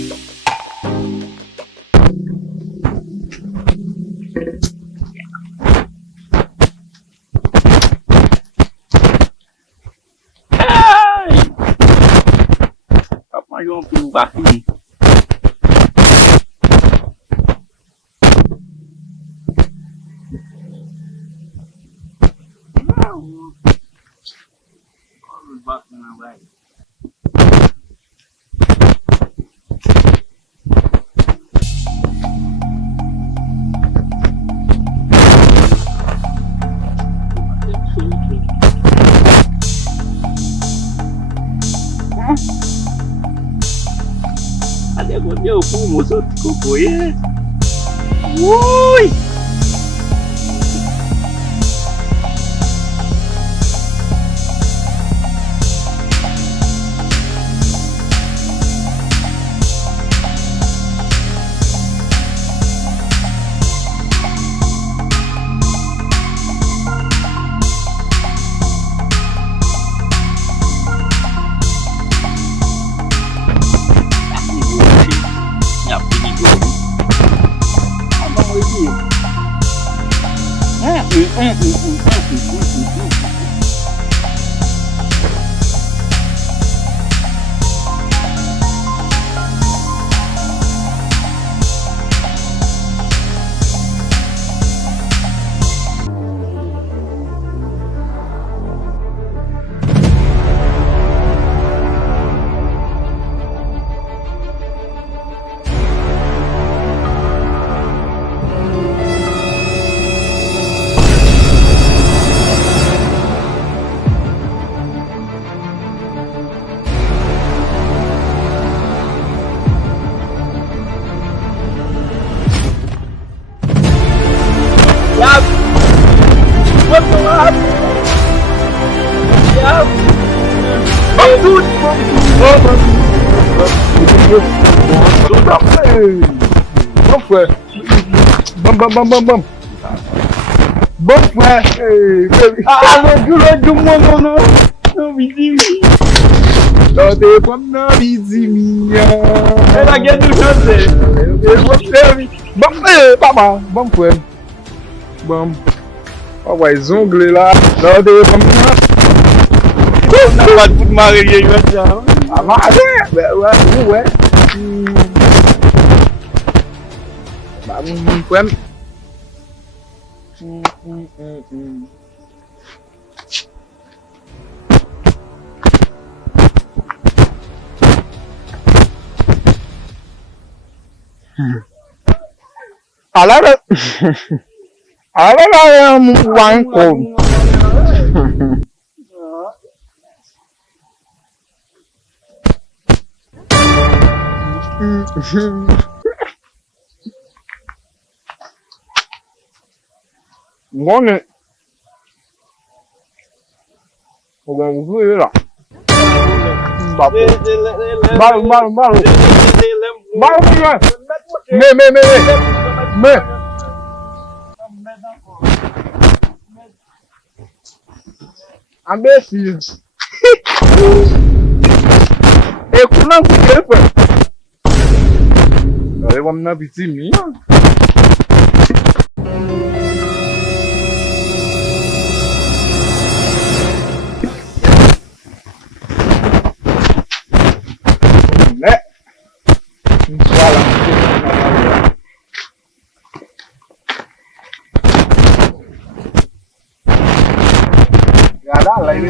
Apa yang perlu bagi? Ada dia pun musuh kuku ya. Woi. Yap. Betul. Yap. Betul. Bom frère. Bam. Bom frère. Baby. No, bidimi. Não tem como não vizinha. Era que do José. Bom frère. Bom. Olha os ongles lá. Não tem como não. Não vai por Maria aí, vai já. Ah, mas é. Bạn quen. Ala là quán cồn. Ngon này. Còn vui rồi. Ba đi rồi. Mê. Anh biết gì? Em cũng đang biết vậy. Rồi hôm nay bị chìm nhỉ? Nè. Qua là gà đó lại đi.